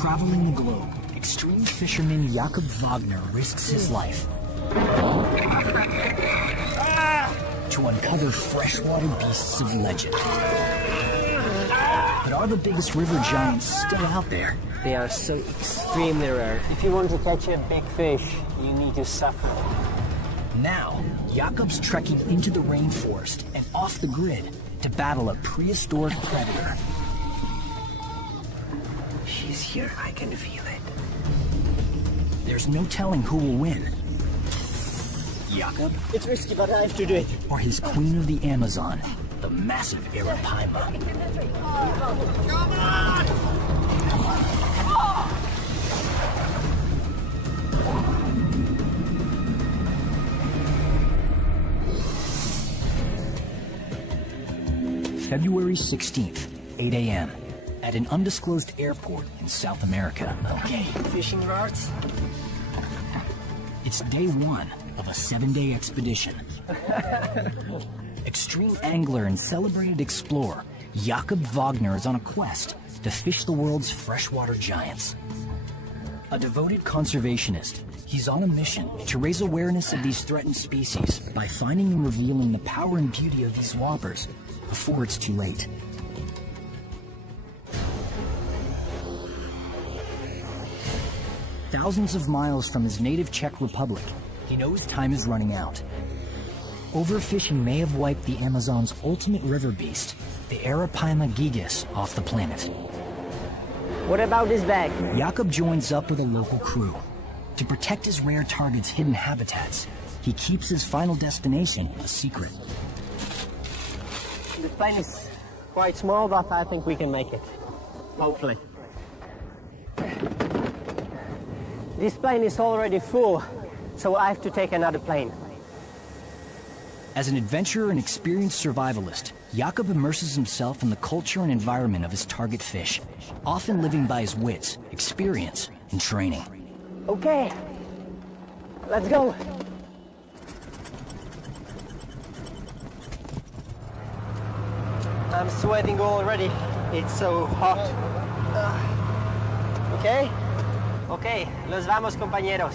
Traveling the globe, extreme fisherman Jacub Vagner risks his life to uncover freshwater beasts of legend. But are the biggest river giants still out there? They are so extremely rare. If you want to catch a big fish, you need to suffer. Now, Jacub's trekking into the rainforest and off the grid to battle a prehistoric predator. She's here, I can feel it. There's no telling who will win. Jacub? It's risky, but I have to do it. Or his queen of the Amazon, the massive Arapaima. Come on! February 16th, 8 a.m. at an undisclosed airport in South America. Okay, fishing rods. It's day one of a 7-day expedition. Extreme angler and celebrated explorer Jacub Vagner is on a quest to fish the world's freshwater giants. A devoted conservationist, he's on a mission to raise awareness of these threatened species by finding and revealing the power and beauty of these whoppers before it's too late. Thousands of miles from his native Czech Republic, he knows time is running out. Overfishing may have wiped the Amazon's ultimate river beast, the Arapaima gigas, off the planet. What about this bag? Jacub joins up with a local crew. To protect his rare target's hidden habitats, he keeps his final destination a secret. The plane is quite small, but I think we can make it. Hopefully. This plane is already full, so I have to take another plane. As an adventurer and experienced survivalist, Jacub immerses himself in the culture and environment of his target fish, often living by his wits, experience, and training. Okay, let's go. I'm sweating already. It's so hot. Okay? Okay, los vamos, compañeros.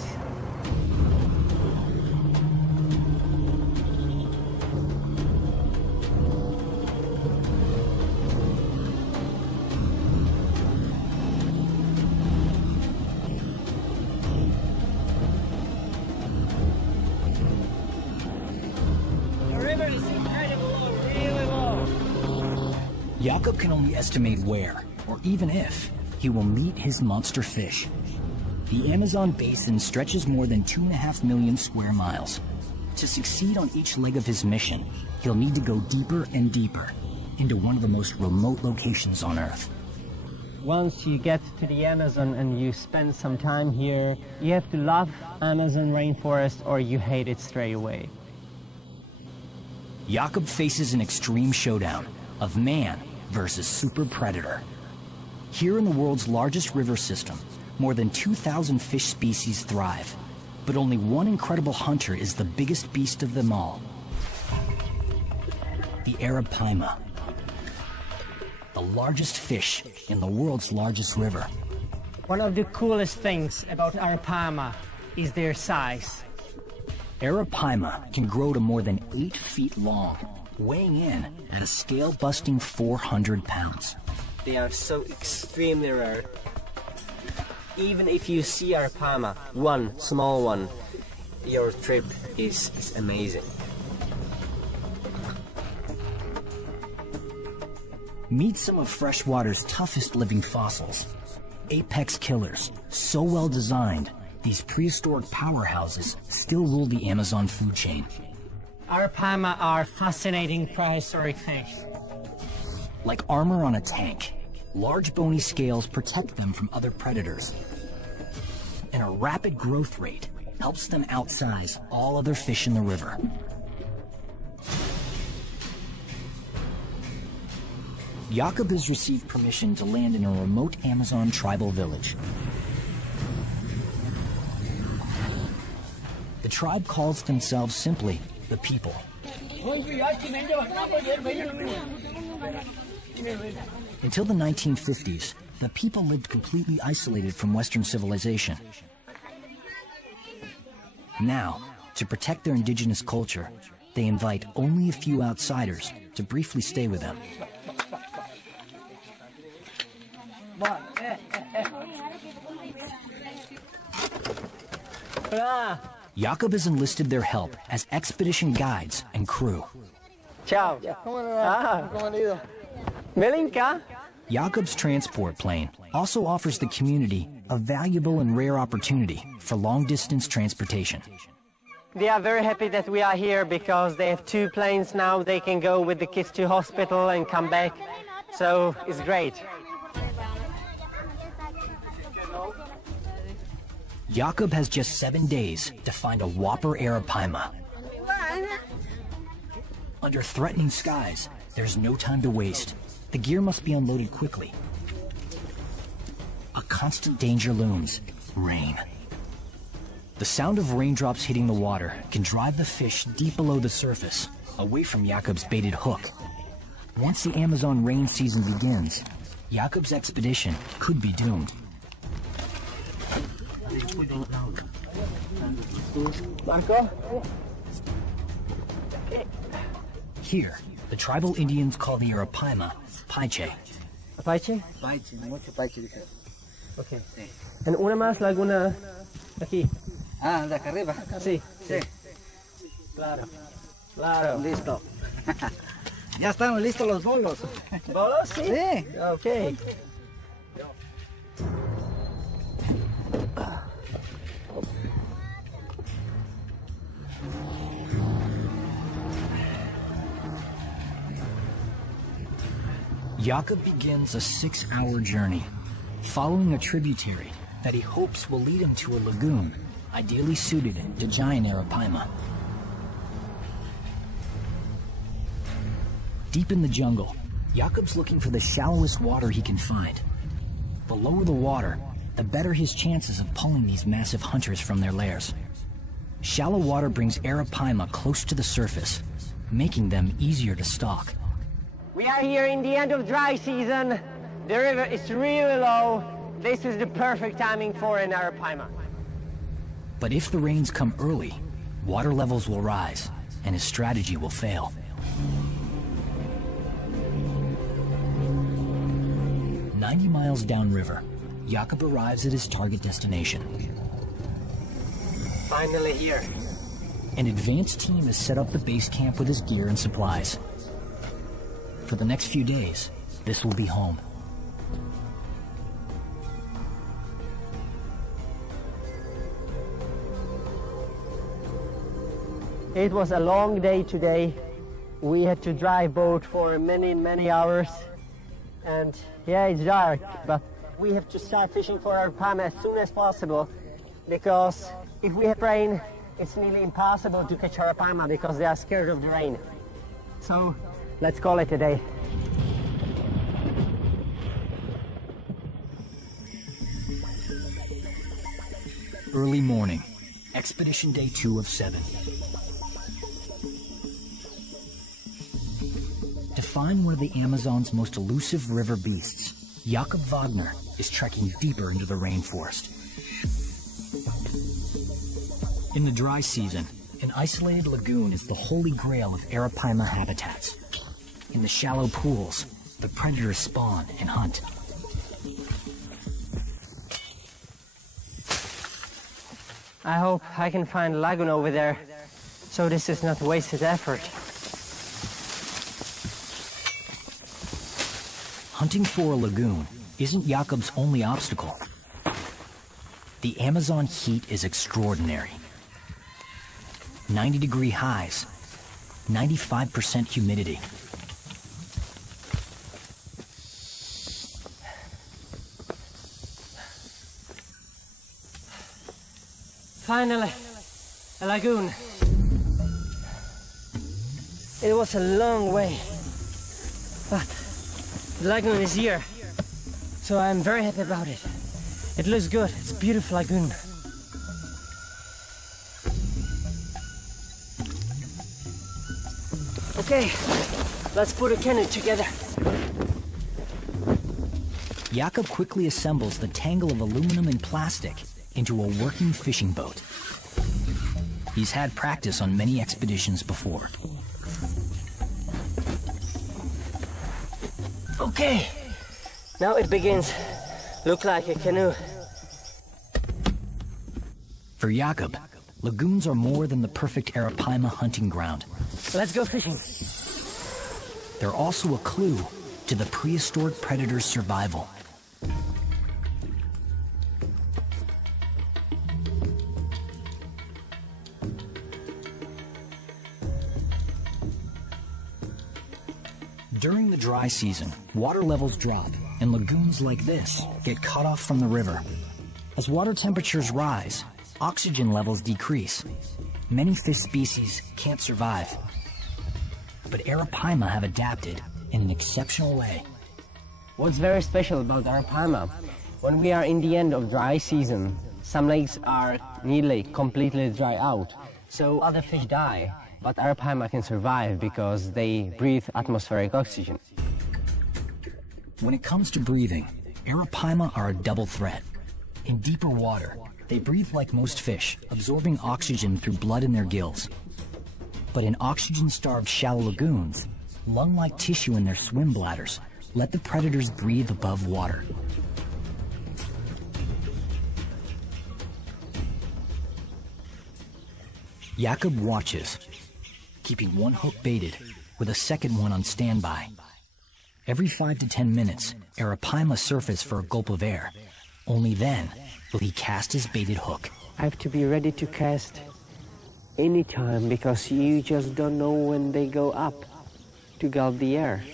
The river is incredible, really low. Jacub can only estimate where, or even if, he will meet his monster fish. The Amazon basin stretches more than 2.5 million square miles. To succeed on each leg of his mission, he'll need to go deeper and deeper into one of the most remote locations on Earth. Once you get to the Amazon and you spend some time here, you have to love Amazon rainforest or you hate it straight away. Jacub faces an extreme showdown of man versus super predator. Here in the world's largest river system, more than 2,000 fish species thrive, but only one incredible hunter is the biggest beast of them all, the Arapaima, the largest fish in the world's largest river. One of the coolest things about Arapaima is their size. Arapaima can grow to more than 8 feet long, weighing in at a scale-busting 400 pounds. They are so extremely rare. Even if you see Arapaima, one small one, your trip is amazing. Meet some of freshwater's toughest living fossils. Apex killers, so well designed, these prehistoric powerhouses still rule the Amazon food chain. Arapaima are fascinating prehistoric fish. Like armor on a tank, large bony scales protect them from other predators. And a rapid growth rate helps them outsize all other fish in the river. Jacub has received permission to land in a remote Amazon tribal village. The tribe calls themselves simply the people. Until the 1950s, the people lived completely isolated from Western civilization. Now, to protect their indigenous culture, they invite only a few outsiders to briefly stay with them. Jacub has enlisted their help as expedition guides and crew. Ciao. Melinka? Jacub's transport plane also offers the community a valuable and rare opportunity for long-distance transportation. They are very happy that we are here because they have 2 planes now. They can go with the kids to hospital and come back. So it's great. Jacub has just 7 days to find a whopper arapaima. Under threatening skies, there's no time to waste. The gear must be unloaded quickly. A constant danger looms: rain. The sound of raindrops hitting the water can drive the fish deep below the surface, away from Jacub's baited hook. Once the Amazon rain season begins, Jacub's expedition could be doomed. Marco? Here, the tribal Indians call the arapaima paiche. Apache? Paiche, mucho paiche, dije. Okay. And una más, Laguna, aquí. Ah, de acá arriba. Sí. Sí. Claro. Claro. Listo. Ya están listos los bolos. ¿Bolos? Sí. Sí. Okay. Jacub begins a 6-hour journey, following a tributary that he hopes will lead him to a lagoon ideally suited to giant arapaima. Deep in the jungle, Jacub's looking for the shallowest water he can find. The lower the water, the better his chances of pulling these massive hunters from their lairs. Shallow water brings arapaima close to the surface, making them easier to stalk. We are here in the end of dry season. The river is really low. This is the perfect timing for an arapaima. But if the rains come early, water levels will rise, and his strategy will fail. "90 miles downriver, Jacub arrives at his target destination. Finally here. An advanced team has set up the base camp with his gear and supplies. For the next few days, this will be home. It was a long day today. We had to drive boat for many hours. And yeah, it's dark, but we have to start fishing for arapaima as soon as possible, because if we have rain, it's nearly impossible to catch arapaima because they are scared of the rain. So let's call it a day. Early morning, expedition day 2 of 7. To find one of the Amazon's most elusive river beasts, Jacub Vagner is trekking deeper into the rainforest. In the dry season, an isolated lagoon is the holy grail of arapaima habitats. In the shallow pools, the predators spawn and hunt. I hope I can find a lagoon over there, so this is not wasted effort. Hunting for a lagoon isn't Jacub's only obstacle. The Amazon heat is extraordinary. 90-degree highs, 95% humidity. Finally, a lagoon. It was a long way, but the lagoon is here, so I'm very happy about it. It looks good. It's a beautiful lagoon. Okay, let's put a canoe together. Jacub quickly assembles the tangle of aluminum and plastic into a working fishing boat. He's had practice on many expeditions before. Okay, now it begins. Look like a canoe. For Jacub, lagoons are more than the perfect arapaima hunting ground. Let's go fishing. They're also a clue to the prehistoric predator's survival. During the dry season, water levels drop, and lagoons like this get cut off from the river. As water temperatures rise, oxygen levels decrease. Many fish species can't survive. But arapaima have adapted in an exceptional way. What's very special about arapaima, when we are in the end of dry season, some lakes are nearly completely dry out, so other fish die. But arapaima can survive because they breathe atmospheric oxygen. When it comes to breathing, arapaima are a double threat. In deeper water, they breathe like most fish, absorbing oxygen through blood in their gills. But in oxygen-starved shallow lagoons, lung-like tissue in their swim bladders let the predators breathe above water. Jacub watches, keeping one hook baited with a second one on standby. Every 5 to 10 minutes, arapaima surface for a gulp of air. Only then will he cast his baited hook. I have to be ready to cast anytime because you just don't know when they go up to gulp the air.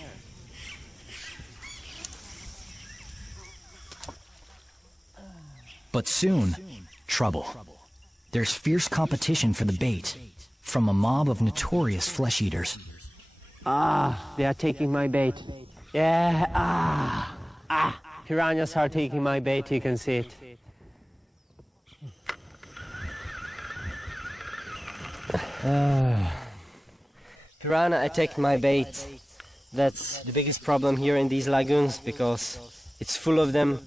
But soon, trouble. There's fierce competition for the bait from a mob of notorious flesh eaters. They are taking my bait. Yeah, piranhas are taking my bait, you can see it. Piranha attacked my bait. That's the biggest problem here in these lagoons because it's full of them.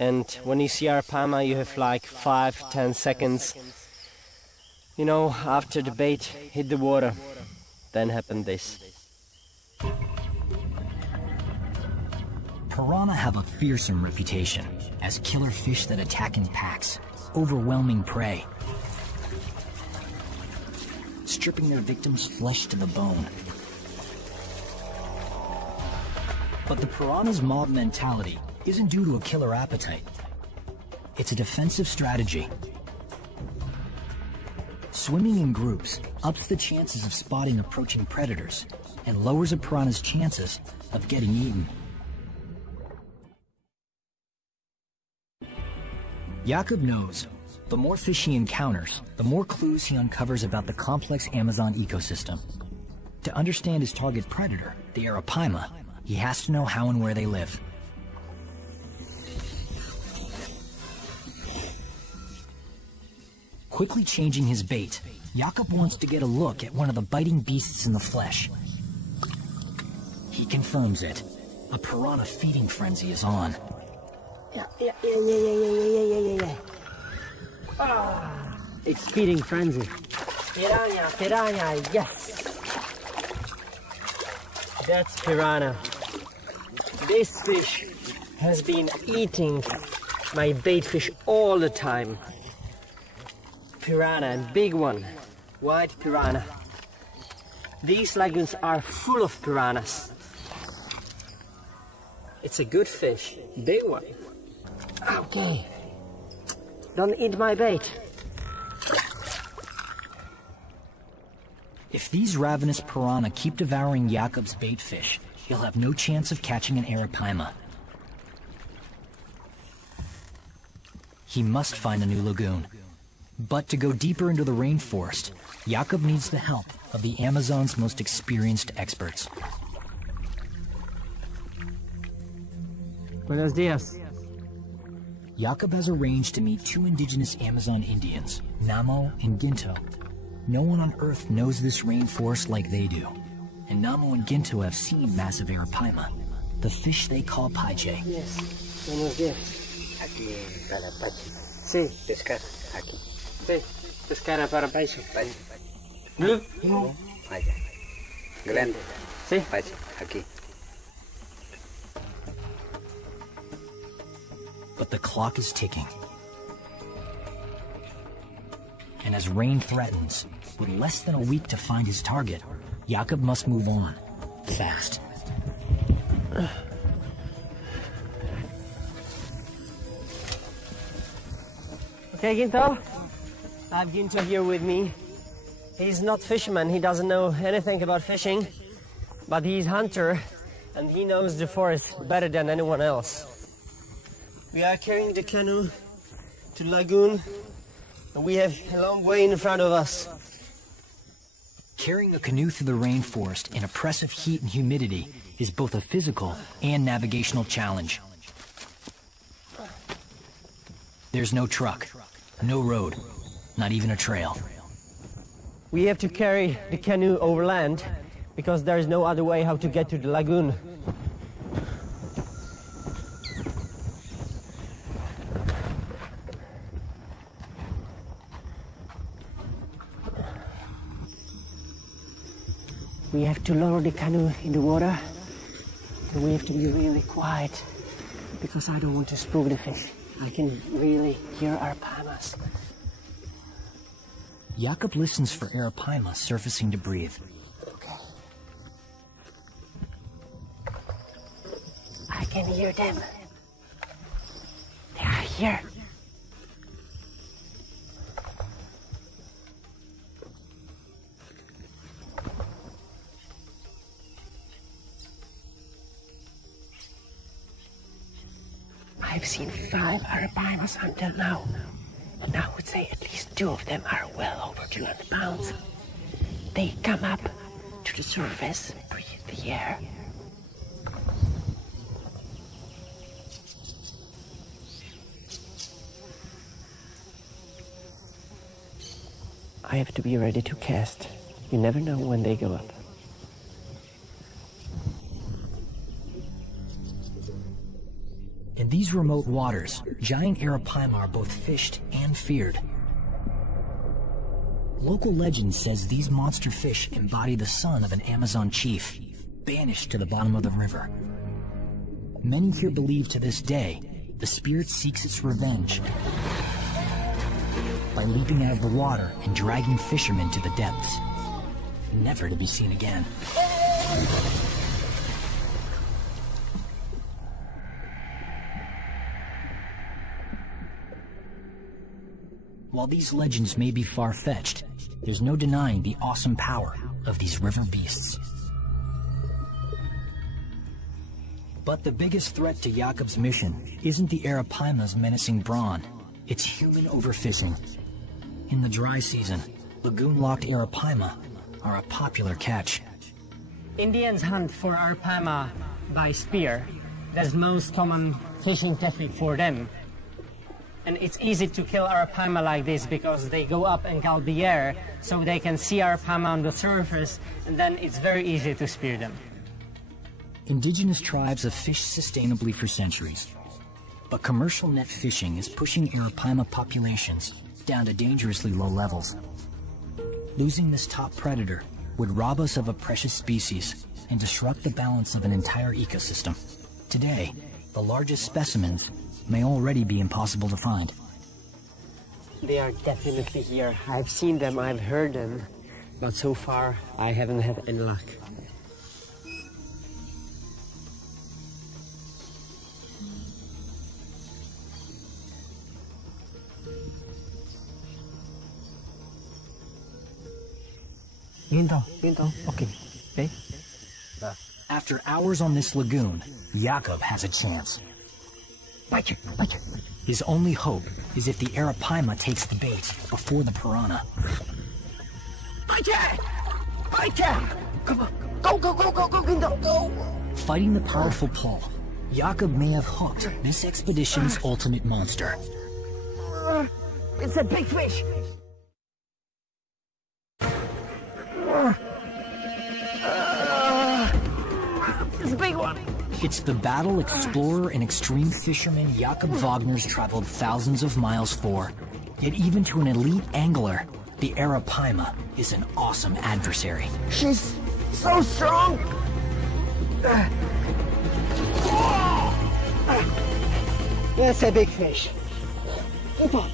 And when you see arapaima, you have like 5-10 seconds. You know, after the bait hit the water, then happened this. Piranha have a fearsome reputation as killer fish that attack in packs, overwhelming prey, stripping their victims' flesh to the bone. But the piranha's mob mentality isn't due to a killer appetite. It's a defensive strategy. Swimming in groups ups the chances of spotting approaching predators and lowers a piranha's chances of getting eaten. Jacub knows the more fish he encounters, the more clues he uncovers about the complex Amazon ecosystem. To understand his target predator, the arapaima, he has to know how and where they live. Quickly changing his bait, Jacub wants to get a look at one of the biting beasts in the flesh. He confirms it. A piranha feeding frenzy is on. Yeah. It's feeding frenzy. Piranha, yes. That's piranha. This fish has been eating my bait fish all the time. Piranha, big one, white piranha. These lagoons are full of piranhas. It's a good fish, big one. Okay, don't eat my bait. If these ravenous piranha keep devouring Jacub's bait fish, he'll have no chance of catching an arapaima. He must find a new lagoon. But to go deeper into the rainforest, Jacub needs the help of the Amazon's most experienced experts. Buenos dias. Jacub has arranged to meet 2 indigenous Amazon Indians, Namo and Ginto. No one on Earth knows this rainforest like they do, and Namo and Ginto have seen massive arapaima. the fish they call paiche. Yes, buenos días. Aquí para Pachi. Sí, Pescar. Aquí. sí, pescara para paiche. Pachi. Blue? No. Allá. Grande. Sí. Pachi. Aquí. But the clock is ticking. And as rain threatens, with less than a week to find his target, Jacub must move on, fast. Okay, Ginto. I have Ginto here with me. He's not fisherman, he doesn't know anything about fishing, but he's hunter, and he knows the forest better than anyone else. We are carrying the canoe to the lagoon, and we have a long way in front of us. Carrying a canoe through the rainforest in oppressive heat and humidity is both a physical and navigational challenge. There's no truck, no road, not even a trail. We have to carry the canoe overland because there is no other way how to get to the lagoon. We have to lower the canoe in the water, and we have to be really quiet because I don't want to spook the fish. I can really hear arapaima. Jacub listens for arapaima surfacing to breathe. Okay. I can hear them. They are here. I've seen 5 arapaimas until now, and I would say at least 2 of them are well over 200 pounds. They come up to the surface, breathe the air. I have to be ready to cast. You never know when they go up. In these remote waters, giant arapaima are both fished and feared. Local legend says these monster fish embody the son of an Amazon chief, banished to the bottom of the river. Many here believe to this day, the spirit seeks its revenge by leaping out of the water and dragging fishermen to the depths, never to be seen again. While these legends may be far-fetched, there's no denying the awesome power of these river beasts. But the biggest threat to Jacub's mission isn't the arapaima's menacing brawn, it's human overfishing. In the dry season, lagoon-locked arapaima are a popular catch. Indians hunt for arapaima by spear. That's the most common fishing technique for them. And it's easy to kill arapaima like this because they go up and gulp the air, so they can see arapaima on the surface, and then it's very easy to spear them. Indigenous tribes have fished sustainably for centuries, but commercial net fishing is pushing arapaima populations down to dangerously low levels. Losing this top predator would rob us of a precious species and disrupt the balance of an entire ecosystem. Today, the largest specimens may already be impossible to find. They are definitely here. I've seen them, I've heard them, but so far I haven't had any luck. Ginto, okay. After hours on this lagoon, Jacub has a chance. Bite you. His only hope is if the arapaima takes the bait before the piranha. Bite! Come on, go, Ginto, go! Fighting the powerful pull, Jacub may have hooked this expedition's ultimate monster. It's a big fish! It's a big one! It's the battle explorer and extreme fisherman Jacub Wagner's traveled thousands of miles for. Yet even to an elite angler, the arapaima is an awesome adversary. She's so strong! That's a big fish. No!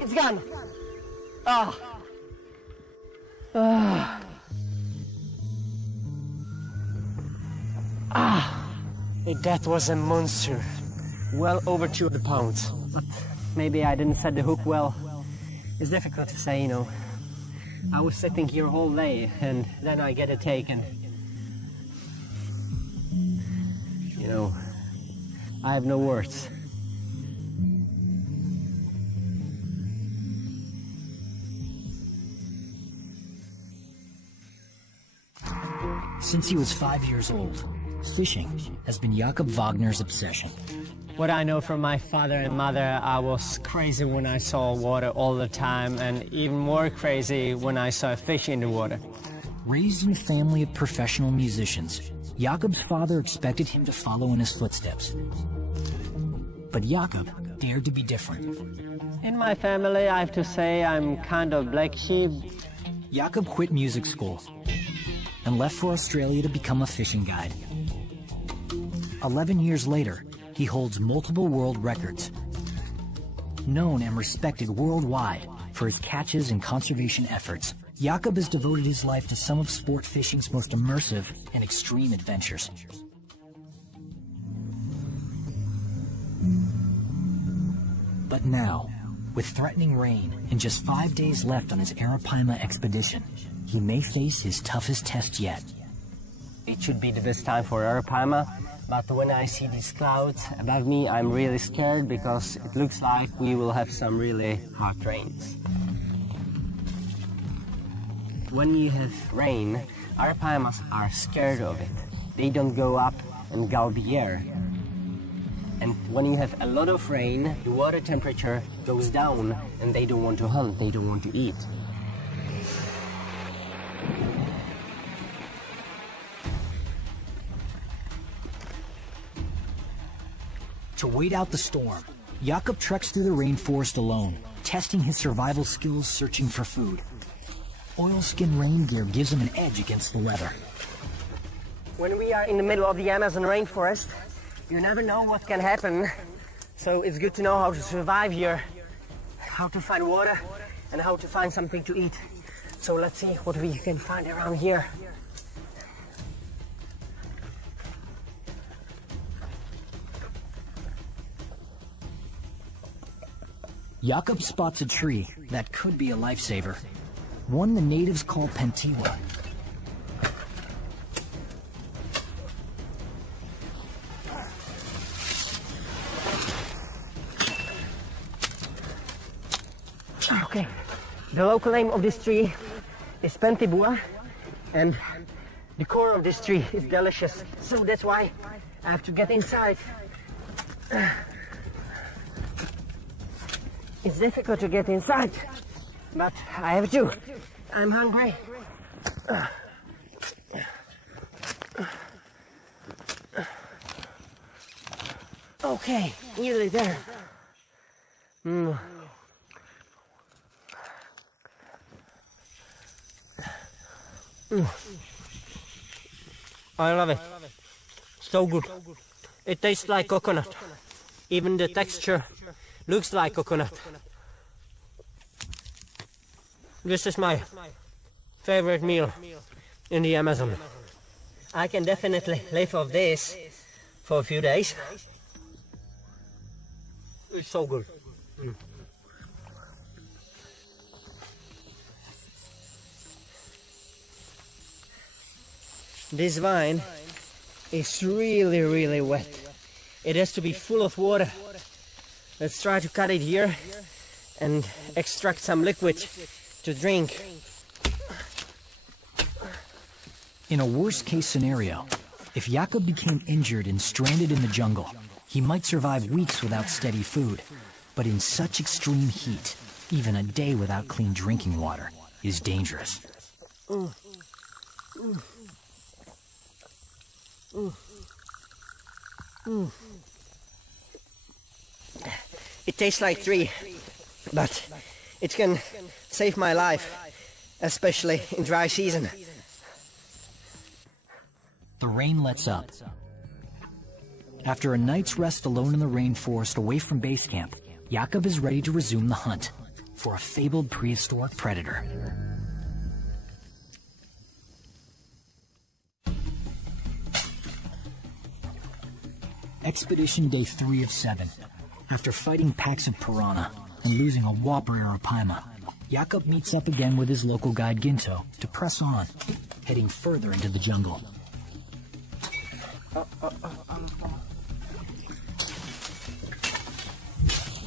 It's gone! That was a monster. Well over 200 pounds. But maybe I didn't set the hook well. It's difficult to say, you know. I was sitting here all day and then I get a take and... You know, I have no words. Since he was 5 years old, fishing has been Jacub Wagner's obsession. What I know from my father and mother, I was crazy when I saw water all the time, and even more crazy when I saw a fish in the water. Raised in a family of professional musicians, Jacub's father expected him to follow in his footsteps. But Jacub dared to be different. In my family, I have to say I'm kind of black sheep. Jacub quit music school and left for Australia to become a fishing guide. 11 years later, he holds multiple world records. Known and respected worldwide for his catches and conservation efforts, Jacub has devoted his life to some of sport fishing's most immersive and extreme adventures. But now, with threatening rain and just 5 days left on his arapaima expedition, he may face his toughest test yet. It should be the best time for arapaima, but when I see these clouds above me, I'm really scared because it looks like we will have some really hard rains. When you have rain, arapaimas are scared of it. They don't go up and gulp the air. And when you have a lot of rain, the water temperature goes down and they don't want to hunt, they don't want to eat. To wait out the storm, Jacub treks through the rainforest alone, testing his survival skills searching for food. Oilskin rain gear gives him an edge against the weather. When we are in the middle of the Amazon rainforest, you never know what can happen. So it's good to know how to survive here, how to find water, and how to find something to eat. So let's see what we can find around here. Jacub spots a tree that could be a lifesaver, one the natives call Pentiwa. Okay, the local name of this tree is Pentibua, and the core of this tree is delicious, so that's why I have to get inside. It's difficult to get inside, but I have to. I'm hungry. Okay, nearly there. I love it. So good. It tastes like coconut. Even the texture looks like coconut. This is my favorite meal in the Amazon. I can definitely live off this for a few days. It's so good. This vine is really, really wet. It has to be full of water. Let's try to cut it here and extract some liquid to drink. In a worst-case scenario, if Jacub became injured and stranded in the jungle, he might survive weeks without steady food. But in such extreme heat, even a day without clean drinking water is dangerous. It tastes like tree, but it can save my life, especially in dry season. The rain lets up. After a night's rest alone in the rainforest away from base camp, Jacub is ready to resume the hunt for a fabled prehistoric predator. Expedition day 3 of 7. After fighting packs of piranha and losing a whopper arapaima, Jacub meets up again with his local guide Ginto to press on, heading further into the jungle.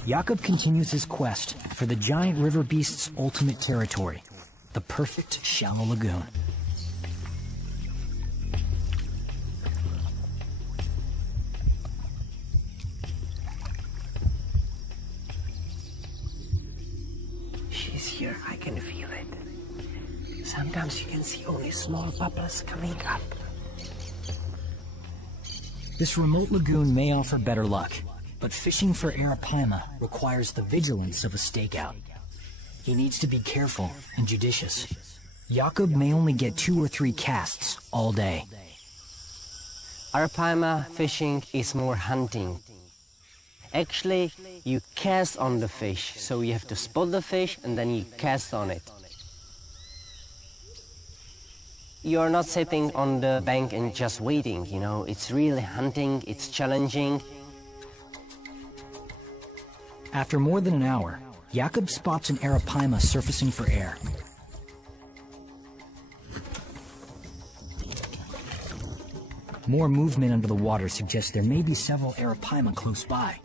Jacub continues his quest for the giant river beast's ultimate territory, the perfect shallow lagoon. She's here, I can feel it. Sometimes you can see only small bubbles coming up. This remote lagoon may offer better luck, but fishing for arapaima requires the vigilance of a stakeout. He needs to be careful and judicious. Jacub may only get 2 or 3 casts all day. Arapaima fishing is more hunting. Actually, you cast on the fish, so you have to spot the fish and then you cast on it. You're not sitting on the bank and just waiting, you know, it's really hunting, it's challenging. After more than an hour, Jacub spots an arapaima surfacing for air. More movement under the water suggests there may be several arapaima close by,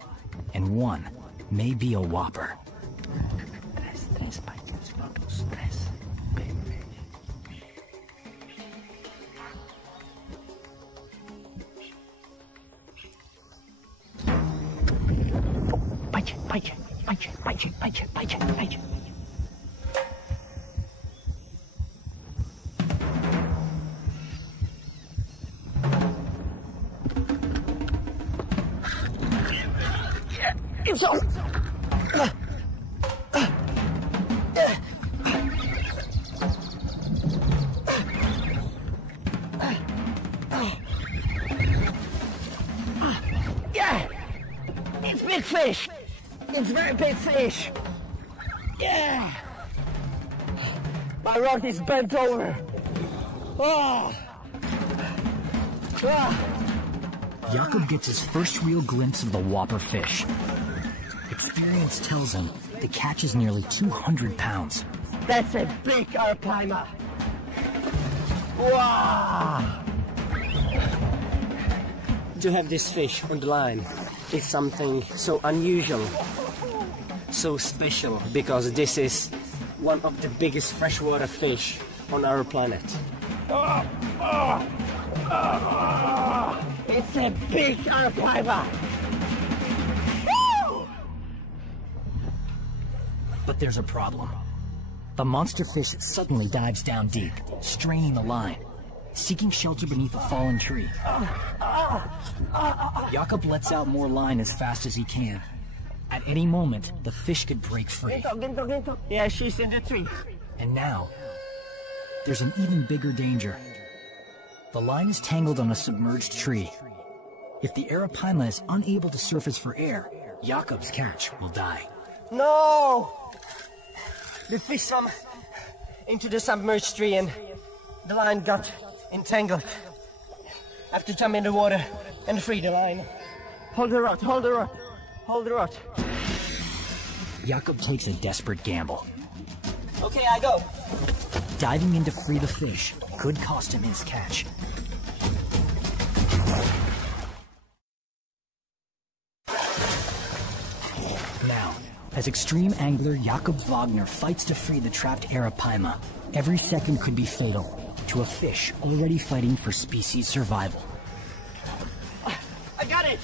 and one may be a whopper. Yeah! It's big fish! It's very big fish! Yeah! My rod is bent over! Oh! Jacub gets his first real glimpse of the whopper fish. Experience tells him the catch is nearly 200 pounds. That's a big arapaima! Wow! To have this fish on the line is something so unusual, so special, because this is one of the biggest freshwater fish on our planet. It's a big arapaima! But there's a problem. The monster fish suddenly dives down deep, straining the line, seeking shelter beneath a fallen tree. Jacub lets out more line as fast as he can. At any moment, the fish could break free. Yeah, she's in the tree. And now, there's an even bigger danger. The line is tangled on a submerged tree. If the arapaima is unable to surface for air, Jacub's catch will die. No! The fish swam into the submerged tree and the line got entangled. I have to jump in the water and free the line. Hold the rod, hold the rod, hold the rod. Jacub takes a desperate gamble. Okay, I go. Diving in to free the fish could cost him his catch. Now, as extreme angler Jacub Vagner fights to free the trapped arapaima, every second could be fatal to a fish already fighting for species survival. I got it!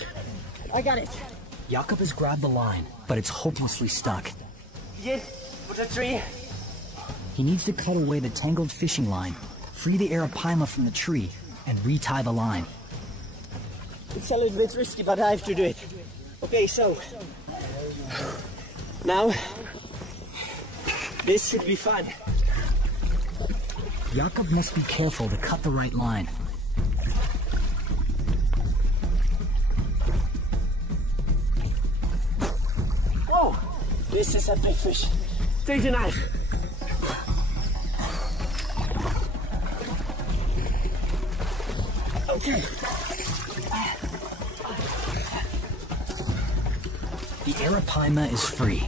I got it! Jacub has grabbed the line, but it's hopelessly stuck. Yes, put a tree. He needs to cut away the tangled fishing line, free the arapaima from the tree, and retie the line. It's a little bit risky, but I have to do it. Okay, so now this should be fun. Jacub must be careful to cut the right line. Oh, this is a big fish. Take the knife. Okay. The arapaima is free.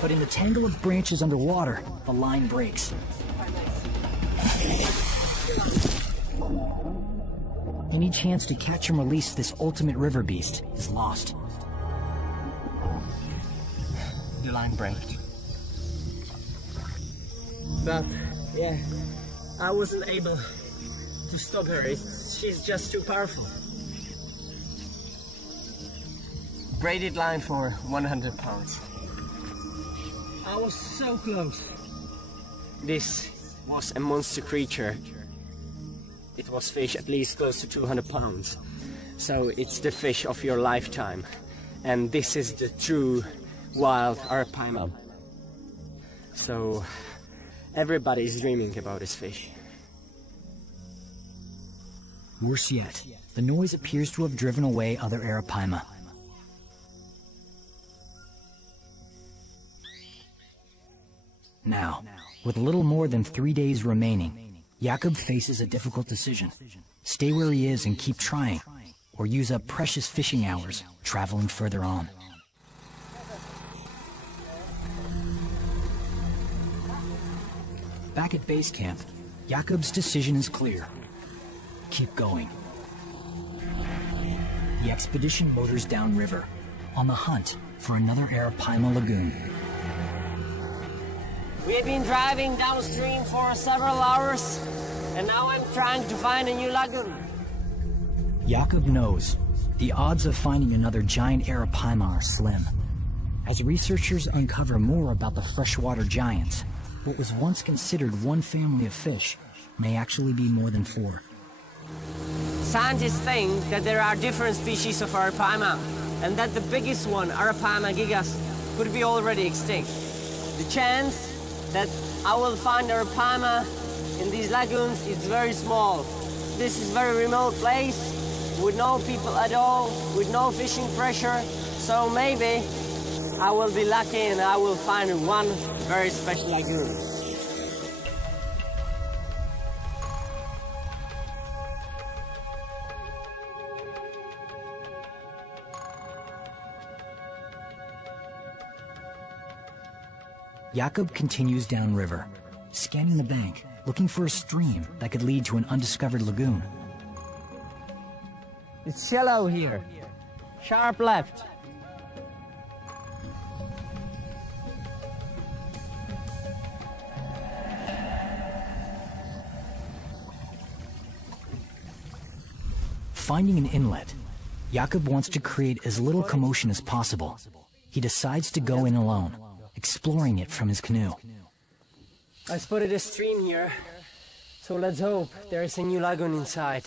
But in the tangle of branches underwater, the line breaks. Any chance to catch and release this ultimate river beast is lost. The line broke. But, yeah, I wasn't able to stop her. She's just too powerful. Braided line for 100 pounds. I was so close. This was a monster creature. It was fish at least close to 200 pounds. So it's the fish of your lifetime. And this is the true wild arapaima. So everybody is dreaming about this fish. Worse yet, the noise appears to have driven away other arapaima. Now, with little more than 3 days remaining, Jacub faces a difficult decision. Stay where he is and keep trying, or use up precious fishing hours traveling further on. Back at base camp, Jacub's decision is clear. Keep going. The expedition motors downriver, on the hunt for another arapaima lagoon. We have been driving downstream for several hours, and now I'm trying to find a new lagoon. Jacub knows the odds of finding another giant arapaima are slim. As researchers uncover more about the freshwater giants, what was once considered one family of fish may actually be more than 4. Scientists think that there are different species of arapaima, and that the biggest one, Arapaima gigas, could be already extinct. The chance that I will find arapaima in these lagoons is very small. This is a very remote place, with no people at all, with no fishing pressure, so maybe I will be lucky and I will find one very special lagoon. Jacub continues downriver, scanning the bank, looking for a stream that could lead to an undiscovered lagoon. It's shallow here. Sharp left. Finding an inlet, Jacub wants to create as little commotion as possible. He decides to go in alone, exploring it from his canoe. I spotted a stream here, so let's hope there is a new lagoon inside.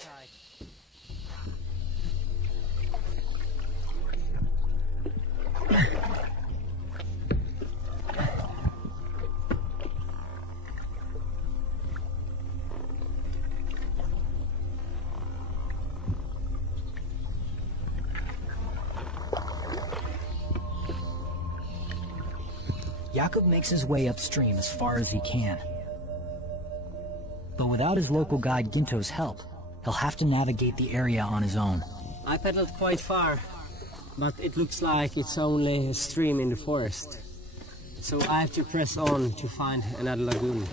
Jacub makes his way upstream as far as he can. But without his local guide Ginto's help, he'll have to navigate the area on his own. I paddled quite far, but it looks like it's only a stream in the forest. So I have to press on to find another lagoon.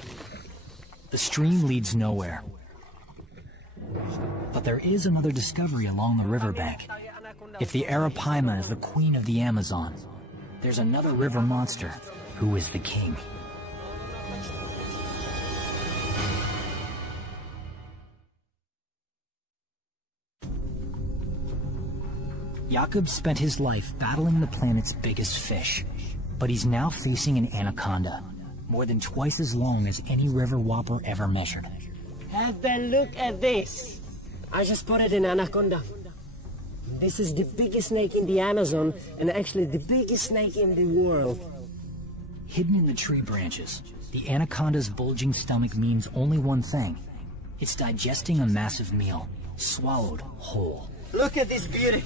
The stream leads nowhere. But there is another discovery along the riverbank. If the arapaima is the queen of the Amazon, there's another river monster who is the king. Jacub spent his life battling the planet's biggest fish, but he's now facing an anaconda, more than twice as long as any river whopper ever measured. Have a look at this. I just put it in anaconda. This is the biggest snake in the Amazon and actually the biggest snake in the world. Hidden in the tree branches, the anaconda's bulging stomach means only one thing. It's digesting a massive meal, swallowed whole. Look at this beauty.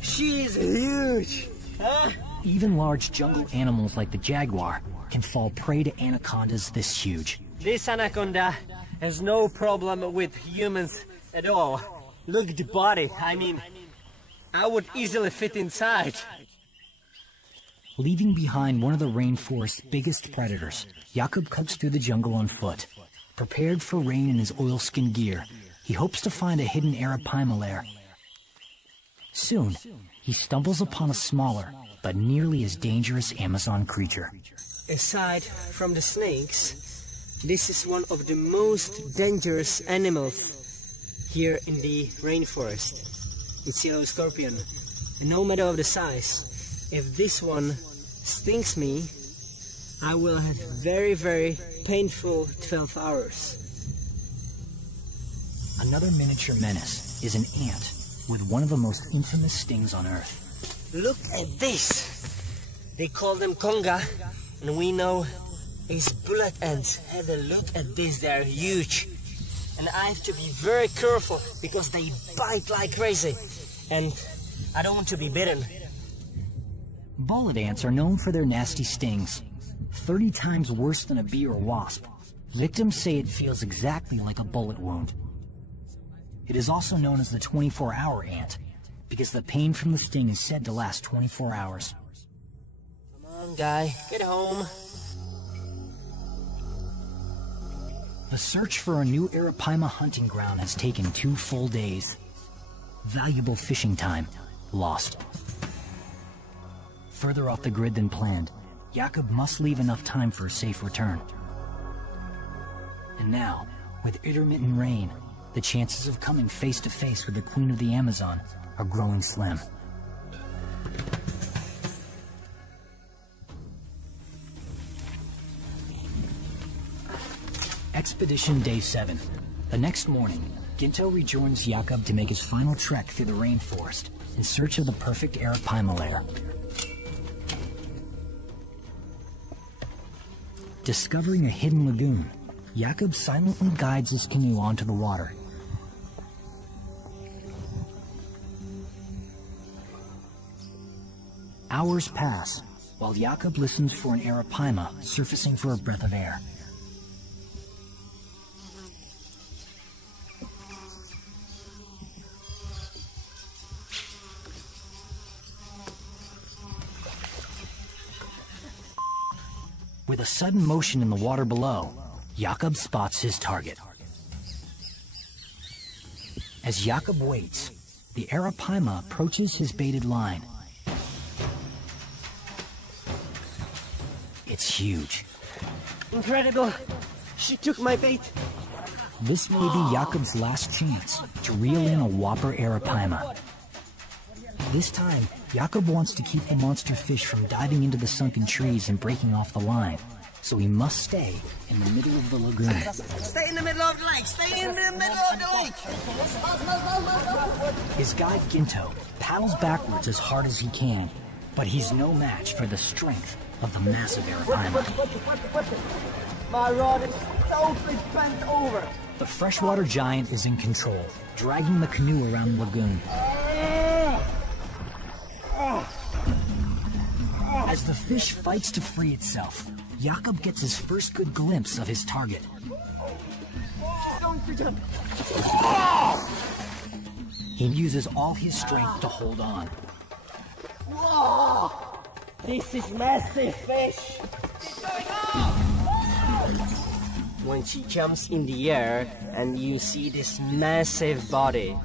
She is huge. Huh? Even large jungle animals like the jaguar can fall prey to anacondas this huge. This anaconda has no problem with humans at all. Look at the body. I mean, I would easily fit inside. Leaving behind one of the rainforest's biggest predators, Jacub cuts through the jungle on foot. Prepared for rain in his oilskin gear, he hopes to find a hidden arapaima lair. Soon, he stumbles upon a smaller, but nearly as dangerous Amazon creature. Aside from the snakes, this is one of the most dangerous animals here in the rainforest. It's yellow scorpion, and no matter of the size, if this one stings me, I will have very, very painful 12 hours. Another miniature menace is an ant with one of the most infamous stings on Earth. Look at this! They call them conga, and we know it's bullet ants. Have a look at this, they're huge. And I have to be very careful because they bite like crazy. And I don't want to be bitten. Bullet ants are known for their nasty stings, 30 times worse than a bee or wasp. Victims say it feels exactly like a bullet wound. It is also known as the 24-hour ant, because the pain from the sting is said to last 24 hours. Come on, guy, get home. The search for a new arapaima hunting ground has taken 2 full days. Valuable fishing time lost. Further off the grid than planned, Jacub must leave enough time for a safe return. And now, with intermittent rain, the chances of coming face to face with the Queen of the Amazon are growing slim. Expedition Day 7. The next morning, Ginto rejoins Jacub to make his final trek through the rainforest in search of the perfect arapaima lair. Discovering a hidden lagoon, Jacub silently guides his canoe onto the water. Hours pass, while Jacub listens for an arapaima surfacing for a breath of air. With a sudden motion in the water below, Jacub spots his target. As Jacub waits, the arapaima approaches his baited line. It's huge. Incredible! She took my bait! This may be Jacub's last chance to reel in a whopper arapaima. This time, Jacub wants to keep the monster fish from diving into the sunken trees and breaking off the line, so he must stay in the middle of the lagoon. Stay in the middle of the lake! Stay in the middle of the lake! His guide Ginto paddles backwards as hard as he can, but he's no match for the strength of the massive arapaima. My rod is totally bent over! The freshwater giant is in control, dragging the canoe around the lagoon. As the fish fights to free itself, Jacub gets his first good glimpse of his target. He uses all his strength to hold on. Whoa! This is massive fish! When she jumps in the air and you see this massive body,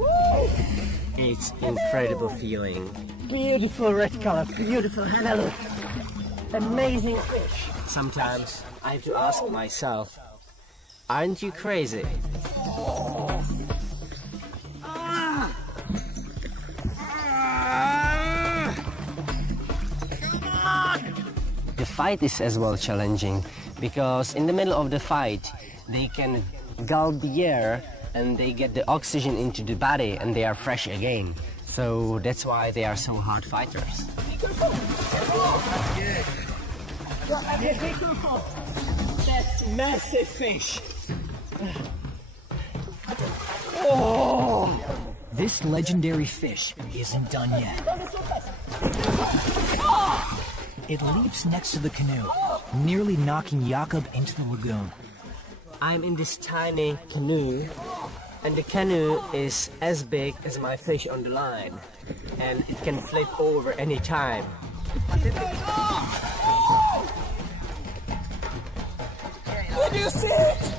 it's incredible feeling. Beautiful red color, beautiful handle. Amazing fish. Sometimes I have to ask myself, aren't you crazy? fight is as well challenging, because in the middle of the fight they can gulp the air and they get the oxygen into the body and they are fresh again. So that's why they are so hard fighters. That's massive fish. Oh! This legendary fish isn't done yet. It leaps next to the canoe, nearly knocking Jacub into the lagoon. I'm in this tiny canoe, and the canoe is as big as my fish on the line, and it can flip over any time. Did you see it?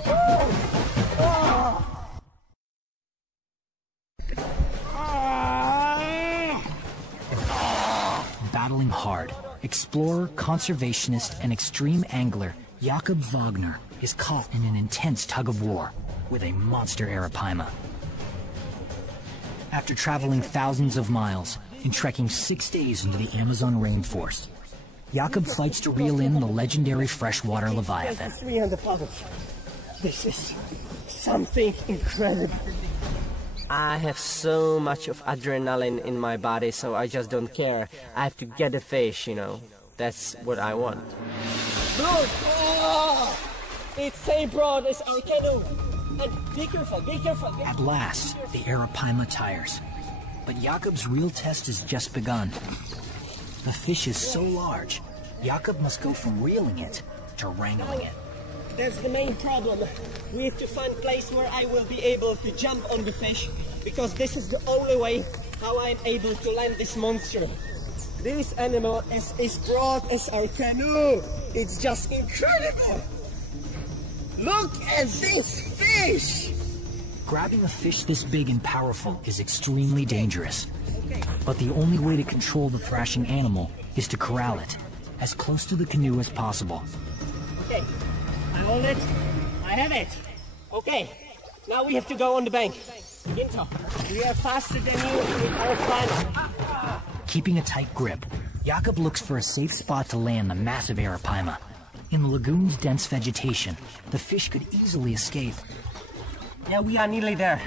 Battling hard, explorer, conservationist, and extreme angler Jacub Vagner is caught in an intense tug-of-war with a monster arapaima. After traveling thousands of miles and trekking 6 days into the Amazon rainforest, Jacub fights to reel in the legendary freshwater leviathan. 300 pounds. This is something incredible. I have so much of adrenaline in my body, so I just don't care. I have to get a fish, you know. That's what I want. Look! Oh! It's same broad as our canoe. And be careful, be careful. At last, the arapaima tires. But Jacub's real test has just begun. The fish is so large, Jacub must go from reeling it to wrangling it. That's the main problem. We have to find a place where I will be able to jump on the fish, because this is the only way how I'm able to land this monster. This animal is as broad as our canoe. It's just incredible. Look at this fish! Grabbing a fish this big and powerful is extremely dangerous. But the only way to control the thrashing animal is to corral it as close to the canoe as possible. Okay, I hold it. I have it. Okay, now we have to go on the bank. Ginto, we are faster than you with our plan. Keeping a tight grip, Jacub looks for a safe spot to land the massive arapaima. In the lagoon's dense vegetation, the fish could easily escape. Yeah, we are nearly there.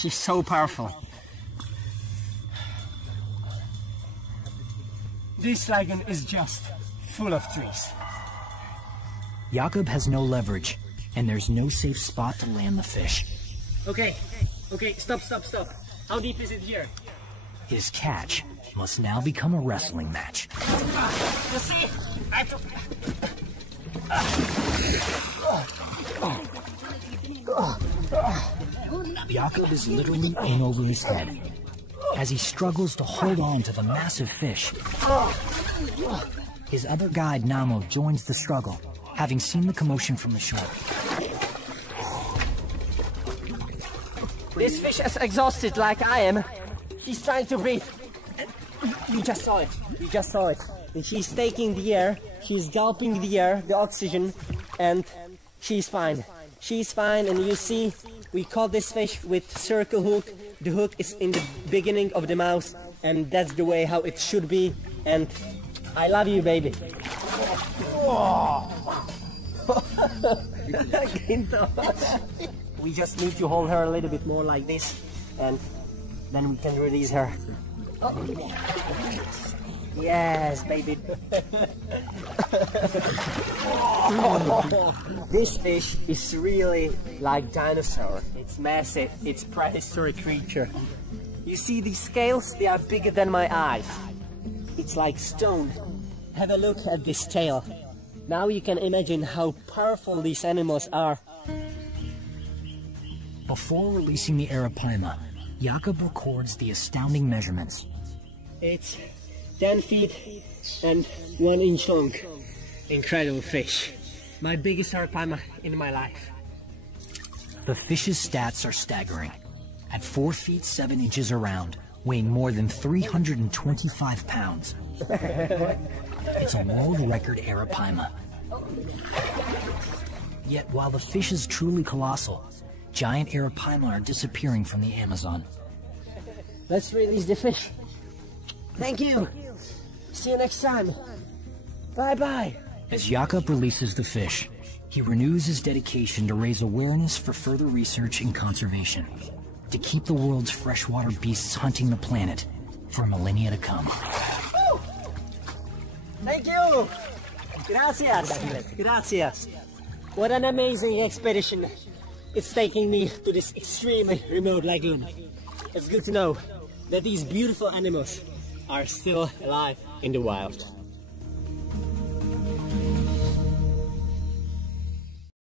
She's so powerful. This lagoon is just full of trees. Jacub has no leverage, and there's no safe spot to land the fish. Okay, stop. How deep is it here? His catch must now become a wrestling match. You see? I have to... Jacub is literally in over his head as he struggles to hold on to the massive fish. His other guide, Namo, joins the struggle, having seen the commotion from the shore. This fish is exhausted like I am. She's trying to breathe. You just saw it. And she's taking the air, she's gulping the air, the oxygen, and she's fine. She's fine, and you see, we caught this fish with circle hook. The hook is in the beginning of the mouth, and that's the way how it should be. And I love you, baby. We just need to hold her a little bit more like this, and then we can release her. Yes, baby. This fish is really like dinosaur. It's massive. It's prehistoric creature. You see these scales? They are bigger than my eyes. It's like stone. Have a look at this tail. Now you can imagine how powerful these animals are. Before releasing the arapaima, Jacub records the astounding measurements. It's 10 feet and 1 inch long. Incredible fish. My biggest arapaima in my life. The fish's stats are staggering. At 4 feet 7 inches around, weighing more than 325 pounds. It's a world record arapaima. Yet while the fish is truly colossal, giant arapaima are disappearing from the Amazon. Let's release the fish. Thank you. See you next time. Bye-bye. As Jacub releases the fish, he renews his dedication to raise awareness for further research and conservation, to keep the world's freshwater beasts hunting the planet for millennia to come. Thank you. Gracias. Gracias. What an amazing expedition. It's taking me to this extremely remote lagoon. It's good to know that these beautiful animals are still alive in the wild.